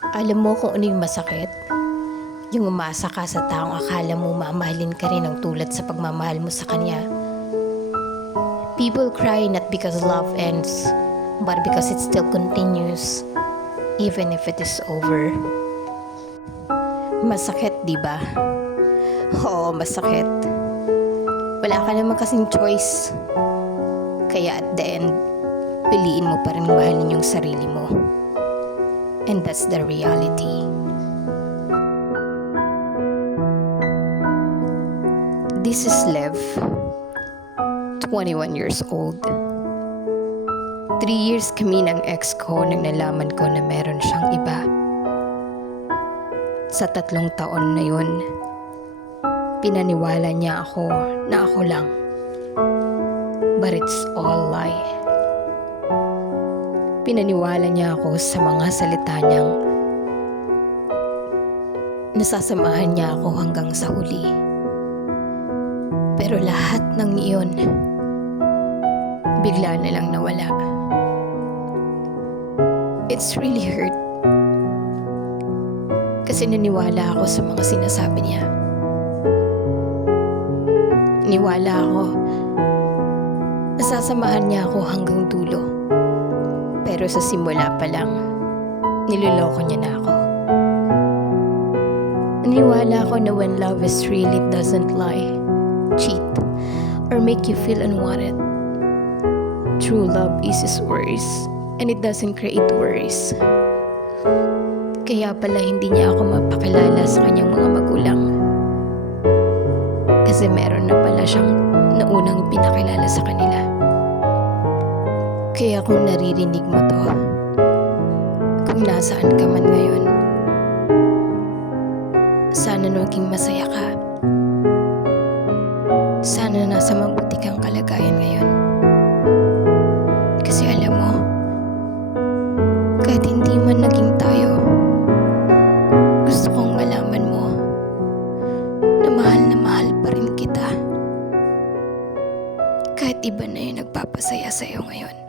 Alam mo kung ano yung masakit? Yung umasa ka sa taong akala mo mamahalin ka rin ng tulad sa pagmamahal mo sa kanya. People cry not because love ends, but because it still continues, even if it is over. Masakit, di ba? Oo, masakit. Wala ka naman kasing choice. Kaya at the end, piliin mo pa rin mahalin yung sarili mo. And that's the reality. This is Lev, 21 years old. 3 years kami ng ex ko nang nalaman ko na meron siyang iba. Sa 3 taon na yun, pinaniwala niya ako na ako lang. But it's all lie. Pinaniwala niya ako sa mga salita niyang nasasamahan niya ako hanggang sa huli. Pero lahat ng iyon, bigla na lang nawala. It's really hurt. Kasi naniwala ako sa mga sinasabi niya. Niwala ako, nasasamahan niya ako hanggang dulo. Pero sa simula pa lang, niloloko niya na ako. Naniwala ako na when love is real, it doesn't lie, cheat, or make you feel unwanted. True love eases worries, and it doesn't create worries. Kaya pala hindi niya ako mapakilala sa kanyang mga magulang. Kasi meron na pala siyang naunang pinakilala sa kanila. Kaya kung naririnig mo to, kung nasaan ka man ngayon, sana maging masaya ka. Sana nasa mabuti kang kalagayan ngayon. Kasi alam mo, kahit hindi man naging tayo, gusto kong malaman mo na mahal pa rin kita. Kahit iba na yung nagpapasaya sa'yo ngayon.